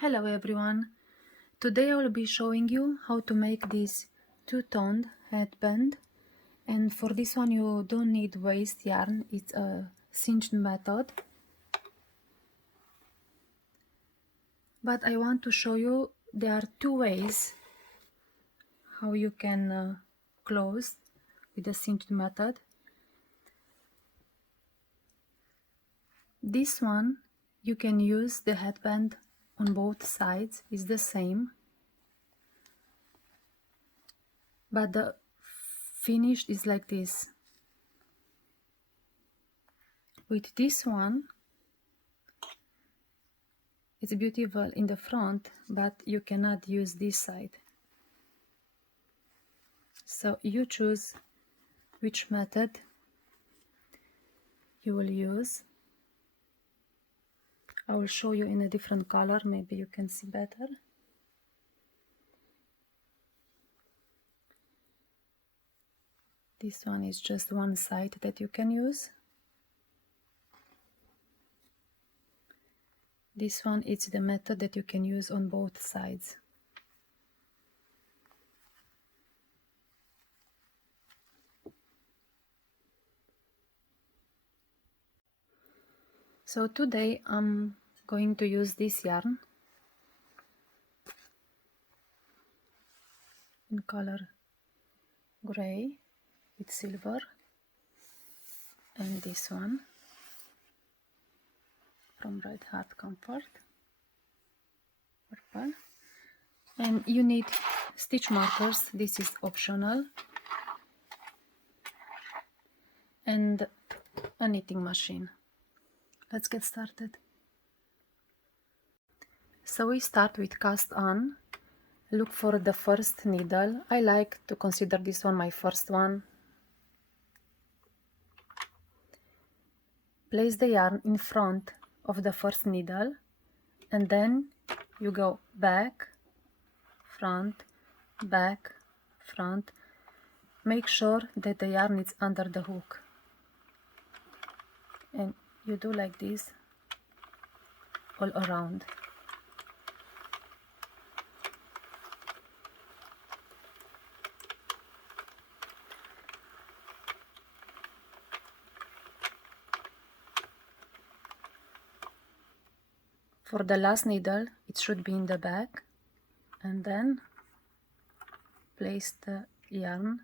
Hello everyone! Today I will be showing you how to make this two-toned headband, and for this one you don't need waste yarn, it's a cinched method. But I want to show you there are two ways how you can close with the cinched method. This one you can use the headband on both sides, is the same, but the finish is like this. With this one it's beautiful in the front, but you cannot use this side, so you choose which method you will use. I will show you in a different color, maybe you can see better. This one is just one side that you can use. This one is the method that you can use on both sides. So today I'm going to use this yarn in color gray with silver, and this one from Red Heart Comfort, purple. And you need stitch markers, this is optional, and a knitting machine. Let's get started. So we start with cast on. Look for the first needle. I like to consider this one my first one. Place the yarn in front of the first needle, and then you go back, front, back, front. Make sure that the yarn is under the hook, and you do like this all around. For the last needle, it should be in the back, and then place the yarn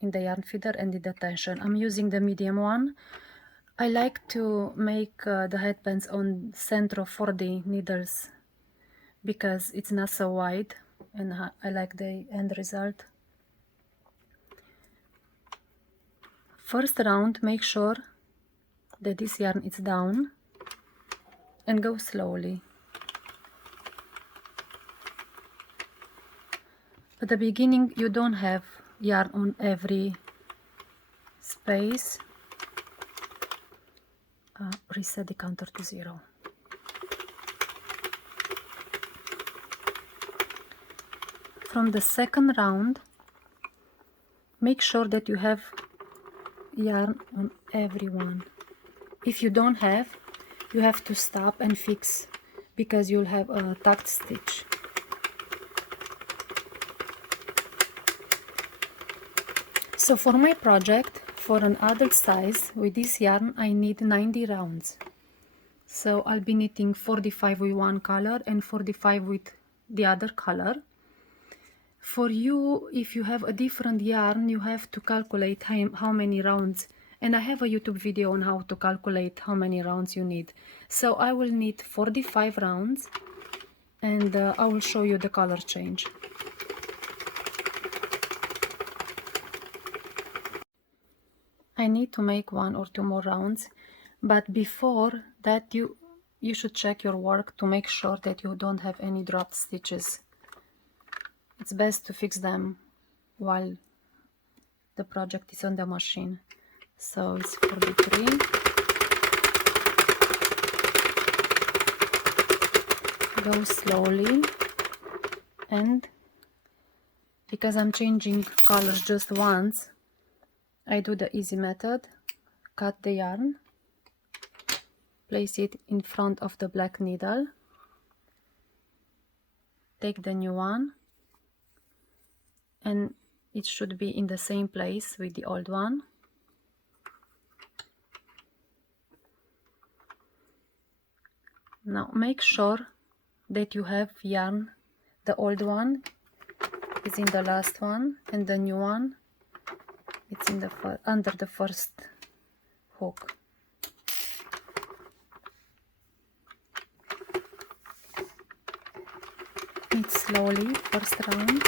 in the yarn feeder and in the tension. I'm using the medium one. I like to make the headbands on Sentro 40 needles because it's not so wide, and I like the end result. First round, make sure that this yarn is down and go slowly. At the beginning you don't have yarn on every space. Reset the counter to 0. From the second round, make sure that you have yarn on every one. If you don't have, you have to stop and fix, because you'll have a tucked stitch. So for my project, for an adult size, with this yarn I need 90 rounds. So I'll be knitting 45 with one color and 45 with the other color. For you, if you have a different yarn, you have to calculate how many rounds. And I have a YouTube video on how to calculate how many rounds you need. So I will knit 45 rounds, and I will show you the color change. I need to make 1 or 2 more rounds, but before that you should check your work to make sure that you don't have any dropped stitches. It's best to fix them while the project is on the machine. So it's 43. Go slowly, and because I'm changing colors just once, I do the easy method. Cut the yarn, place it in front of the black needle, take the new one, and it should be in the same place with the old one. Now make sure that you have yarn, the old one is in the last one and the new one it's in the under the first hook. Knit slowly first round.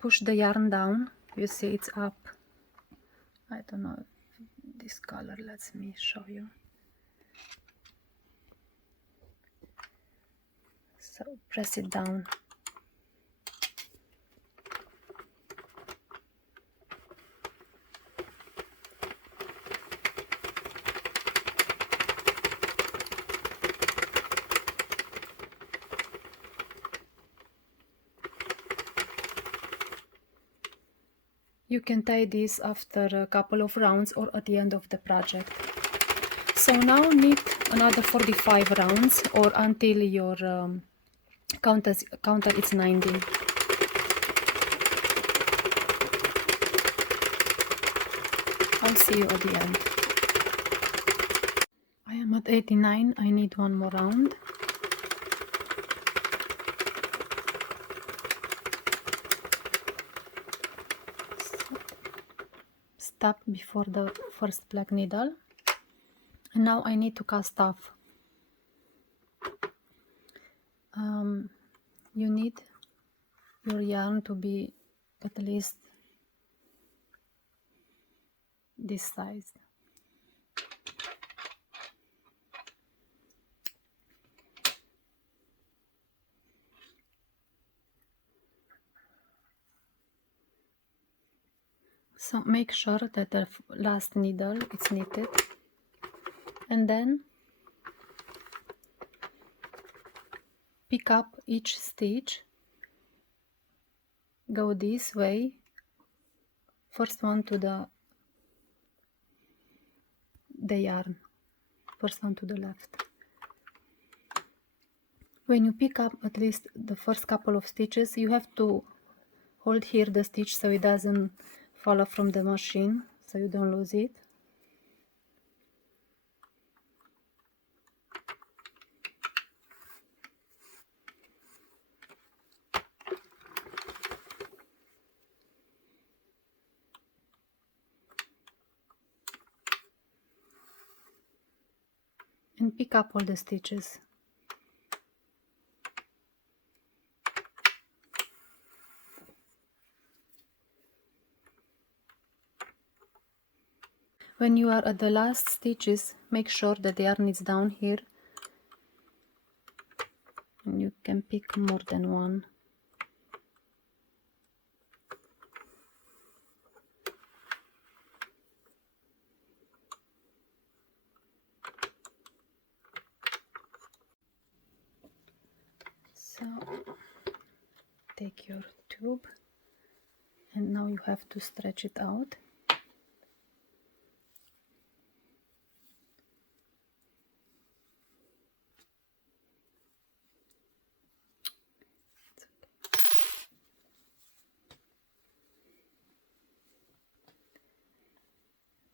Push the yarn down, you see it's up. I don't know if this color lets me show you. So press it down. You can tie this after a couple of rounds or at the end of the project. So now knit another 45 rounds or until your counter is 90. I'll see you at the end. I am at 89, I need one more round. Stop before the first black needle, and now I need to cast off. You need your yarn to be at least this size. So make sure that the last needle is knitted, and then pick up each stitch, go this way, first one to the yarn, first one to the left. When you pick up at least the first couple of stitches, you have to hold here the stitch so it doesn't fall off from the machine, so you don't lose it. And pick up all the stitches. When you are at the last stitches, make sure that the yarn is down here, and you can pick more than one. So take your tube, and now you have to stretch it out.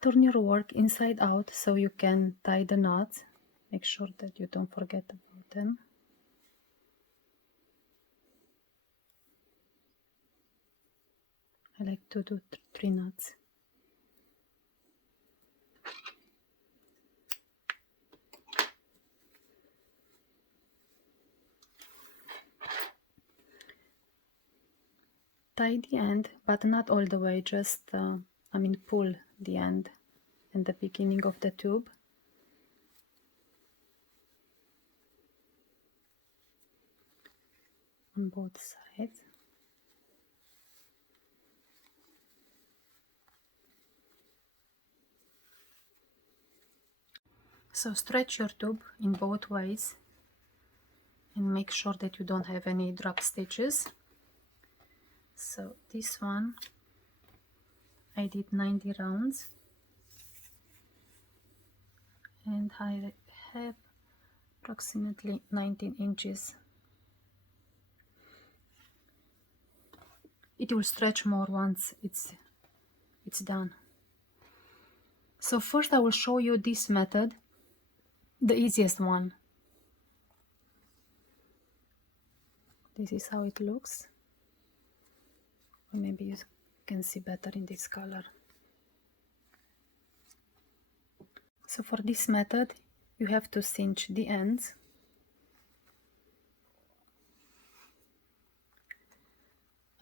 Turn your work inside out so you can tie the knots. Make sure that you don't forget about them. I like to do 3 knots. Tie the end, but not all the way, just pull the end and the beginning of the tube. On both sides. So stretch your tube in both ways and make sure that you don't have any drop stitches. So this one I did 90 rounds, and I have approximately 19 inches. It will stretch more once it's done. So first I will show you this method, the easiest one. This is how it looks. Or maybe you can see better in this color. So for this method, you have to cinch the ends.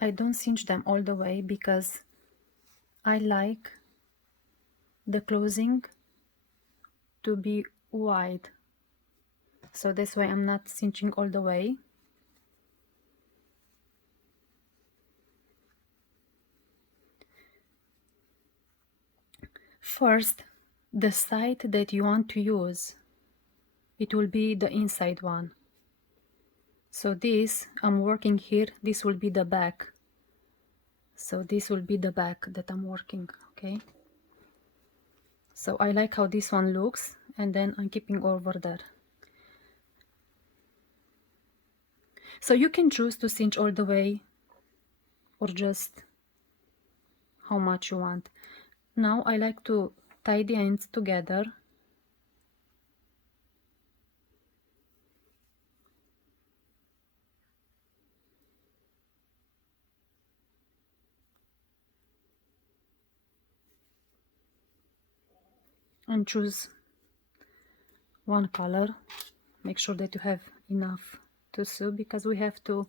I don't cinch them all the way because I like the closing to be wide. So that's why I'm not cinching all the way. First, the side that you want to use, it will be the inside one. So this, I'm working here, this will be the back. So this will be the back that I'm working, okay? So I like how this one looks, and then I'm keeping over there. So you can choose to cinch all the way or just how much you want. Now I like to tie the ends together. And choose one color. Make sure that you have enough to sew because we have to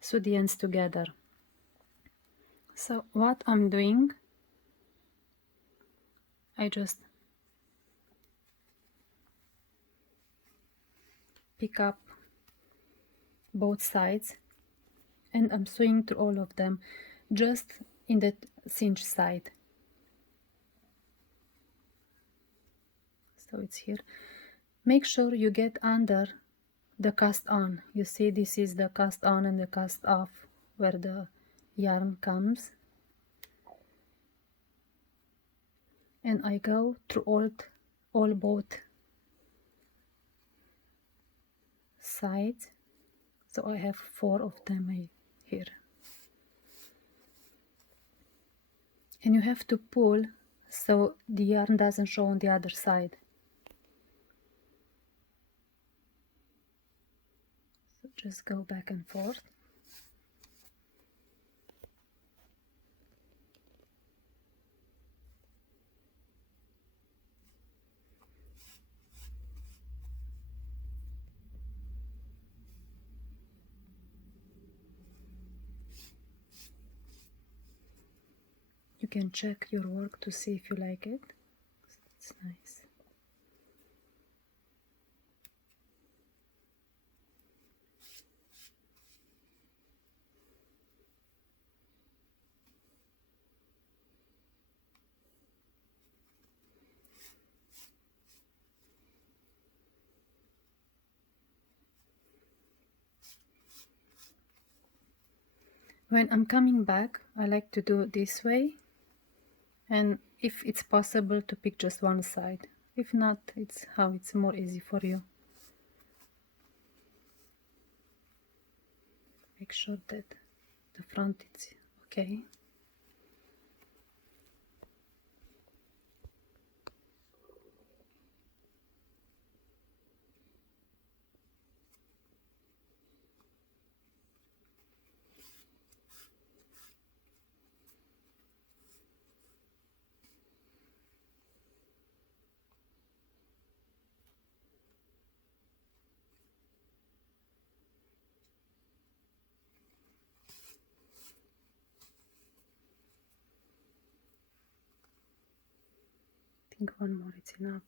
sew the ends together. So what I'm doing, I just pick up both sides and I'm sewing through all of them, just in that cinch side. So it's here. Make sure you get under the cast on. You see, this is the cast on and the cast off where the yarn comes. And I go through all both sides. So I have 4 of them here. And you have to pull so the yarn doesn't show on the other side. So just go back and forth. You can check your work to see if you like it. It's nice. When I'm coming back, I like to do it this way, and if it's possible to pick just one side. If not, it's how it's more easy for you. Make sure that the front is okay. I think one more is enough.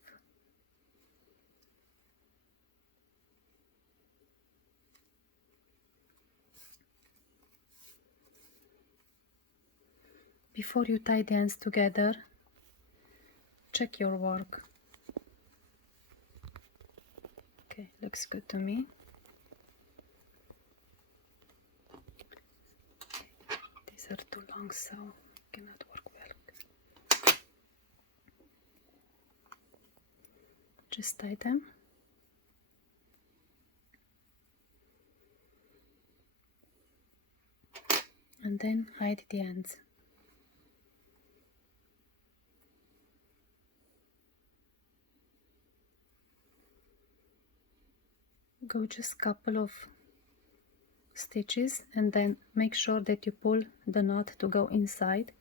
Before you tie the ends together, check your work. Okay, looks good to me. These are too long, so cannot work well. Just tie them. and then hide the ends. Go just couple of stitches and then make sure that you pull the knot to go inside,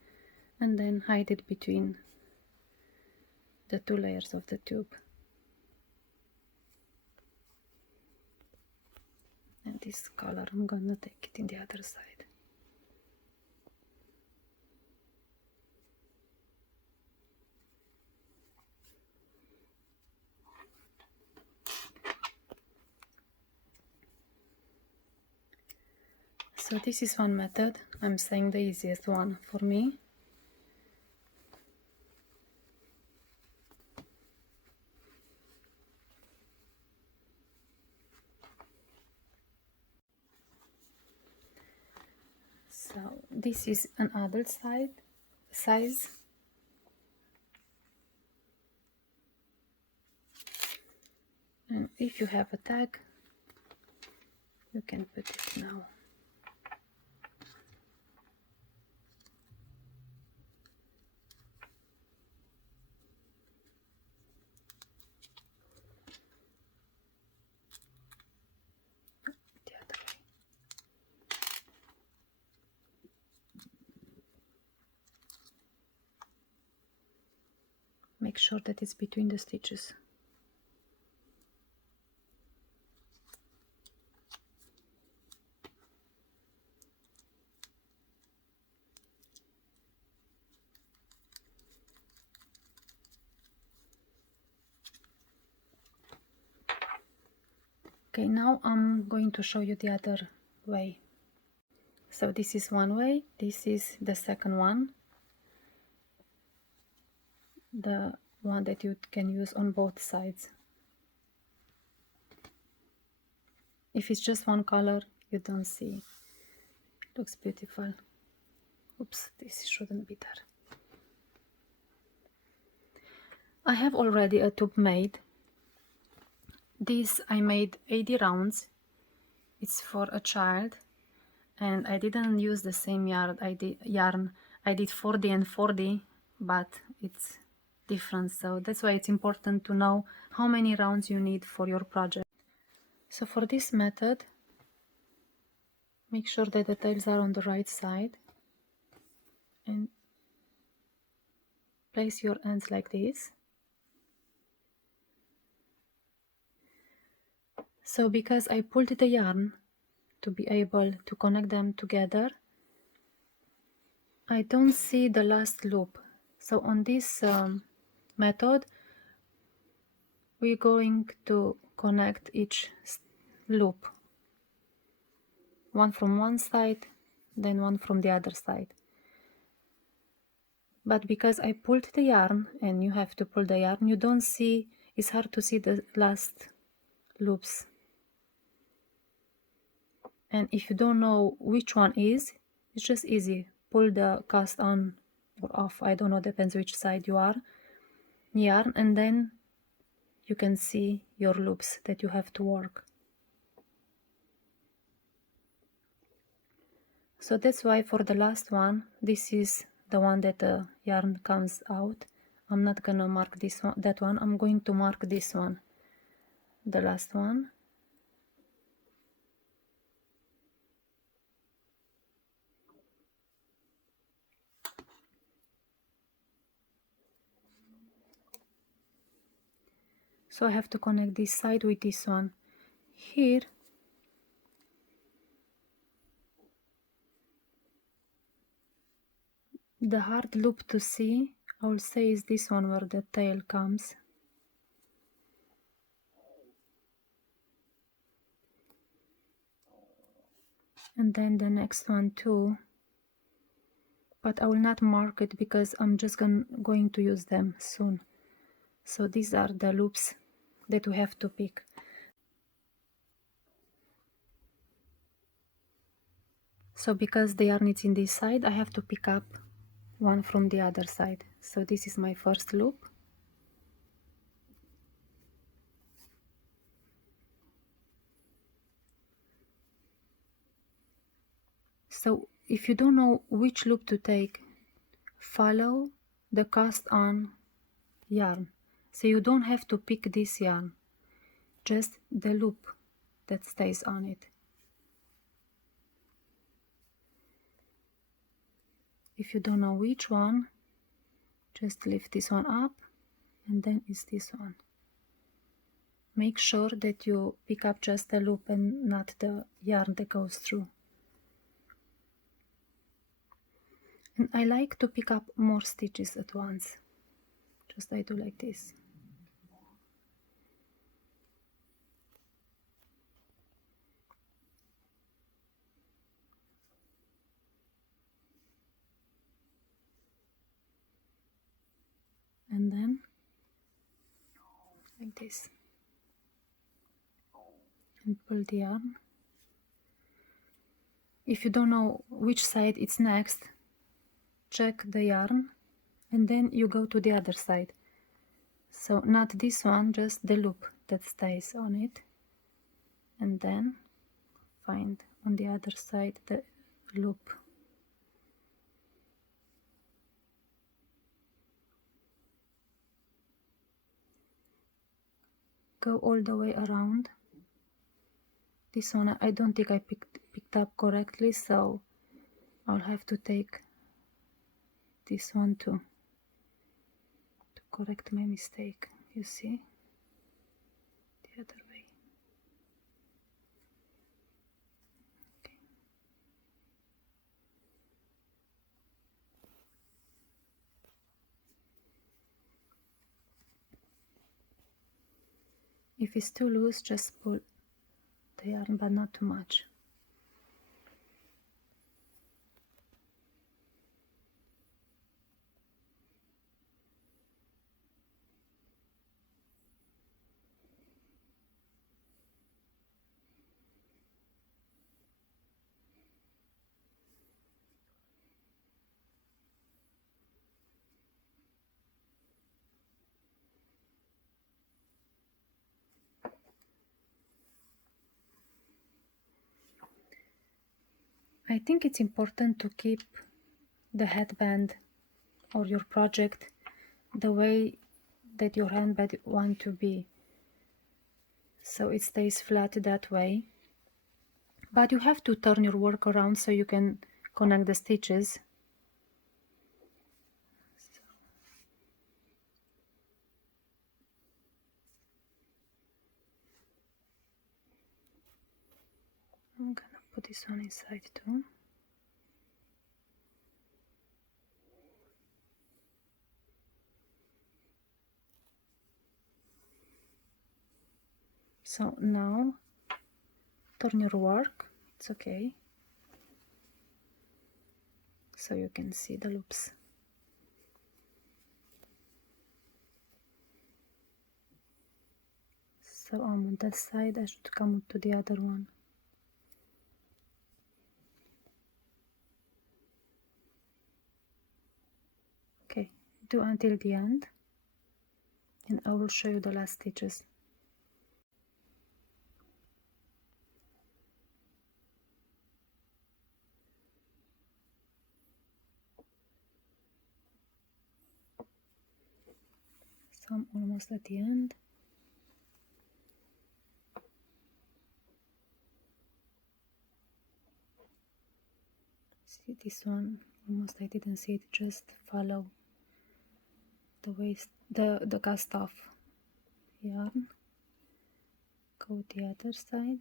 and then hide it between the two layers of the tube. And this color I'm gonna take it in the other side. So this is one method, I'm saying the easiest one for me. So this is an adult size. And if you have a tag, you can put it now. The other way. Make sure that it's between the stitches. Okay, now I'm going to show you the other way. So this is one way, this is the second one. The one that you can use on both sides. If it's just one color, you don't see. Looks beautiful. Oops, this shouldn't be there. I have already a tube made. This I made 80 rounds. It's for a child, and I didn't use the same yarn. I did 40 and 40, but it's different, so that's why it's important to know how many rounds you need for your project. So for this method, make sure that the tails are on the right side and place your ends like this. So because I pulled the yarn to be able to connect them together, I don't see the last loop. So on this method, we're going to connect each loop, one from one side, then one from the other side. But because I pulled the yarn, and you have to pull the yarn, you don't see, it's hard to see the last loops. And if you don't know which one is, it's just easy. Pull the cast on or off, I don't know, depends which side you are, yarn, and then you can see your loops that you have to work. So that's why for the last one, this is the one that the yarn comes out. I'm not gonna mark this one, that one. I'm going to mark this one, the last one. So I have to connect this side with this one. Here, the hard loop to see, I will say, is this one where the tail comes. And then the next one too. But I will not mark it because I'm just going to use them soon. So these are the loops that we have to pick. So because the yarn is in this side, I have to pick up one from the other side. So this is my first loop. So if you don't know which loop to take, follow the cast on yarn. So you don't have to pick this yarn, just the loop that stays on it. If you don't know which one, just lift this one up, and then it's this one. Make sure that you pick up just the loop and not the yarn that goes through. And I like to pick up more stitches at once. Just I do like this. And then like this, and pull the yarn. If you don't know which side it's next, check the yarn and then you go to the other side. So not this one, just the loop that stays on it, and then find on the other side the loop. Go all the way around. This one I don't think I picked up correctly, so I'll have to take this one too to correct my mistake. You see? The other way. Okay. If it's too loose, just pull the yarn, but not too much. I think it's important to keep the headband or your project the way that your handbag want to be, so it stays flat that way. But you have to turn your work around so you can connect the stitches. I'm gonna put this one inside too. So now turn your work, it's okay, so you can see the loops. So I'm on that side, I should come to the other one. Okay, do until the end, and I will show you the last stitches. So I'm almost at the end. See this one, almost I didn't see it, just follow the waist, the cast off yarn, go the other side.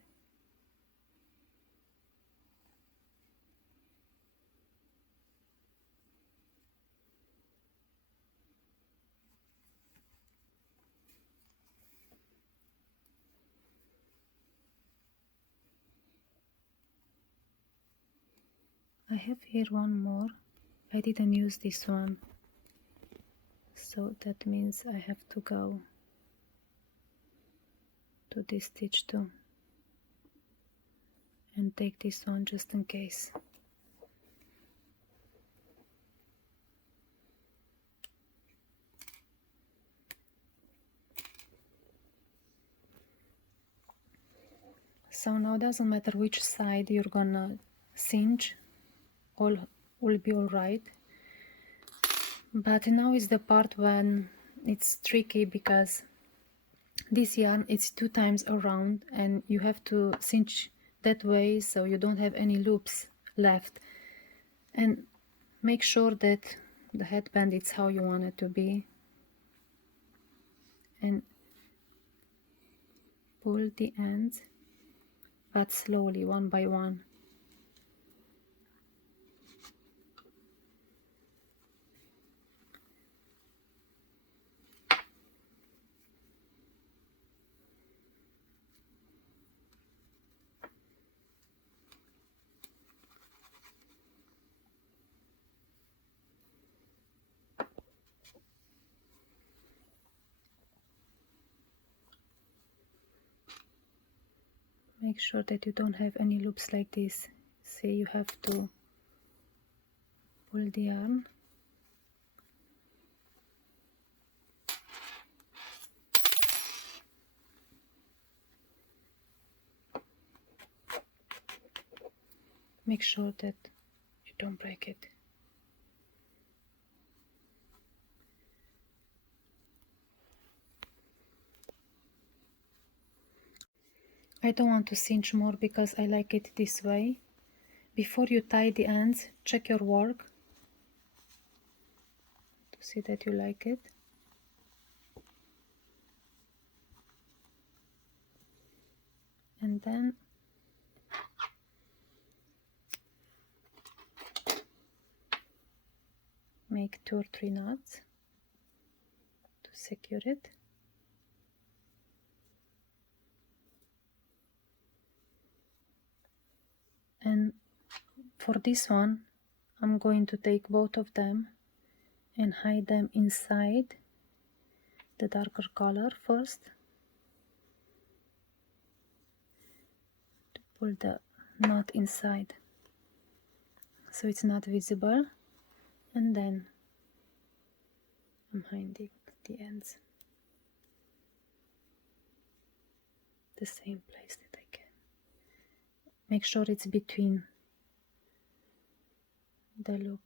I have here one more, I didn't use this one, so that means I have to go to this stitch too and take this one just in case. So now it doesn't matter which side you're gonna cinch, all will be all right. But now is the part when it's tricky, because this yarn, it's 2 times around and you have to cinch that way so you don't have any loops left, and make sure that the headband is how you want it to be, and pull the ends, but slowly, one by one. Make sure that you don't have any loops like this. See, you have to pull the yarn, make sure that you don't break it. I don't want to cinch more because I like it this way. Before you tie the ends, check your work to see that you like it. And then make 2 or 3 knots to secure it. And for this one, I'm going to take both of them and hide them inside the darker color first, to pull the knot inside so it's not visible, and then I'm hiding the ends the same place that I can. Make sure it's between the loop,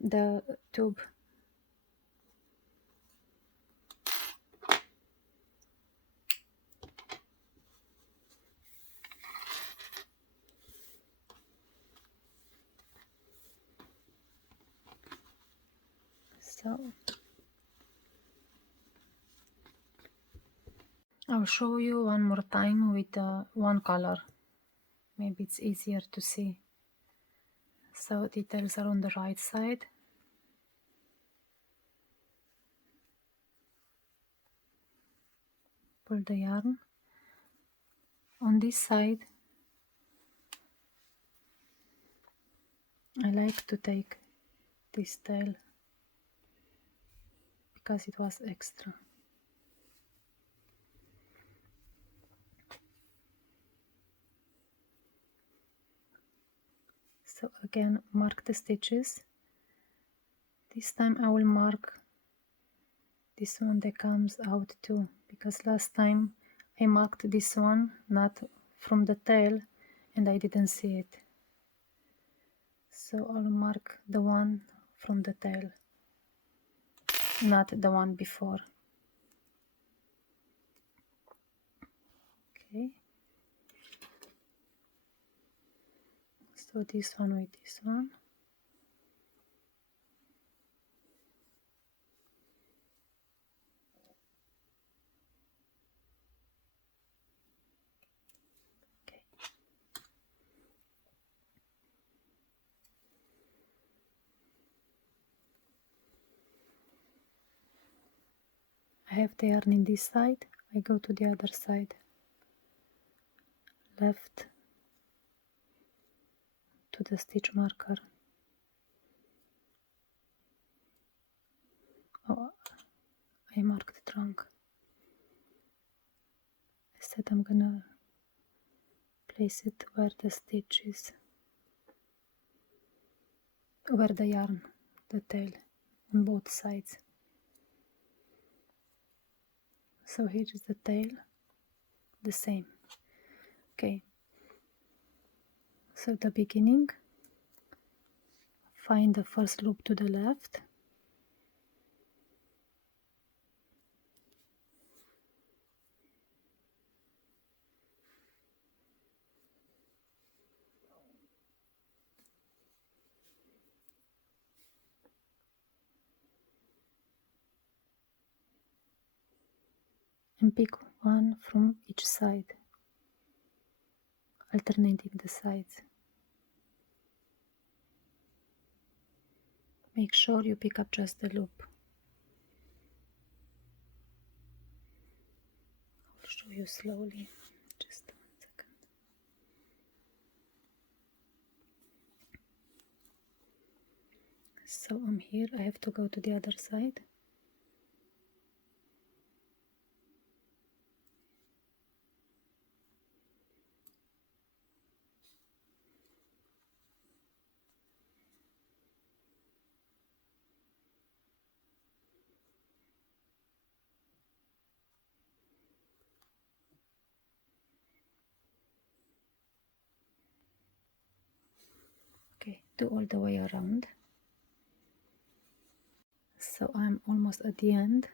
the tube. So I'll show you one more time with one color. Maybe it's easier to see. So details are on the right side. Pull the yarn. On this side, I like to take this tail because it was extra. So again, mark the stitches. This time I will mark this one that comes out too, because last time I marked this one not from the tail and I didn't see it. So I'll mark the one from the tail, not the one before. Okay. So this one with this one. Okay. I have the yarn in this side, I go to the other side, left to the stitch marker. Oh, I marked the trunk. I said I'm gonna place it where the stitch is, where the yarn, the tail, on both sides. So here is the tail, the same. Okay, so the beginning, find the first loop to the left, and pick one from each side, alternating the sides. Make sure you pick up just the loop. I'll show you slowly, just 1 second. So I'm here, I have to go to the other side. Okay, do all the way around. So I'm almost at the end.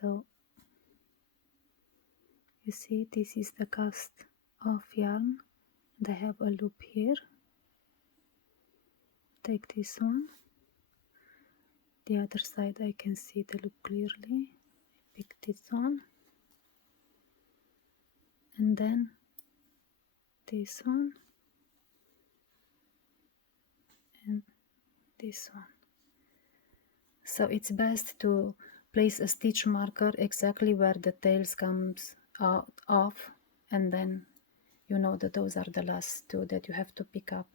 So you see, this is the cast off yarn, and I have a loop here. Take this one. The other side I can see the loop clearly. Pick this one, and then this one, and this one. So it's best to place a stitch marker exactly where the tails comes out off, and then you know that those are the last two that you have to pick up.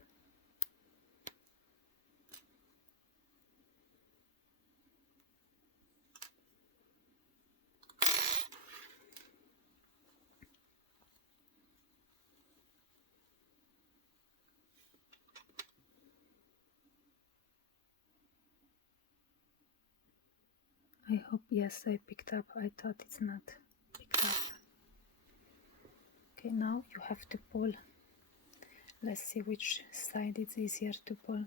I hope, yes, I picked up. I thought it's not picked up. Okay, now you have to pull. Let's see which side it's easier to pull.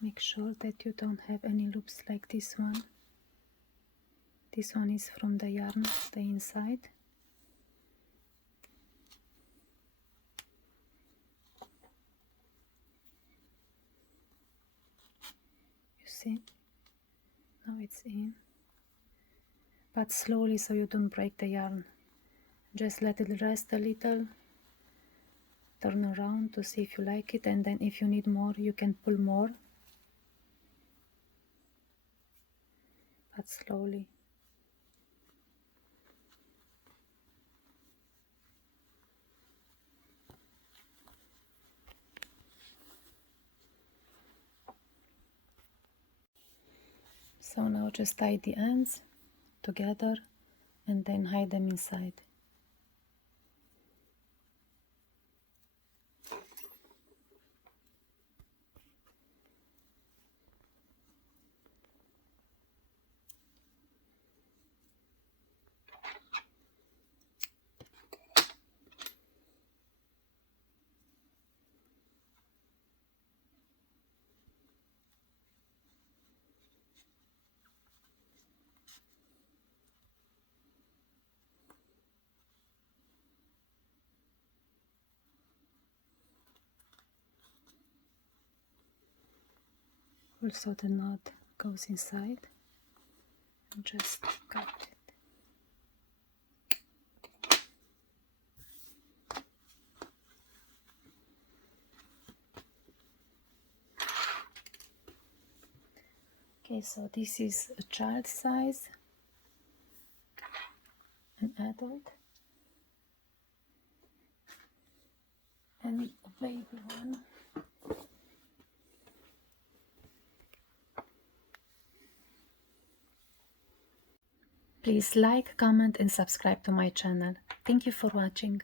Make sure that you don't have any loops like this one. This one is from the yarn, the inside. You see? Now it's in. But slowly, so you don't break the yarn. Just let it rest a little. Turn around to see if you like it, and then if you need more, you can pull more. But slowly. So now just tie the ends together and then hide them inside. Also the knot goes inside, and just cut it. Okay, so this is a child size, an adult, and a baby one. Please like, comment and subscribe to my channel. Thank you for watching.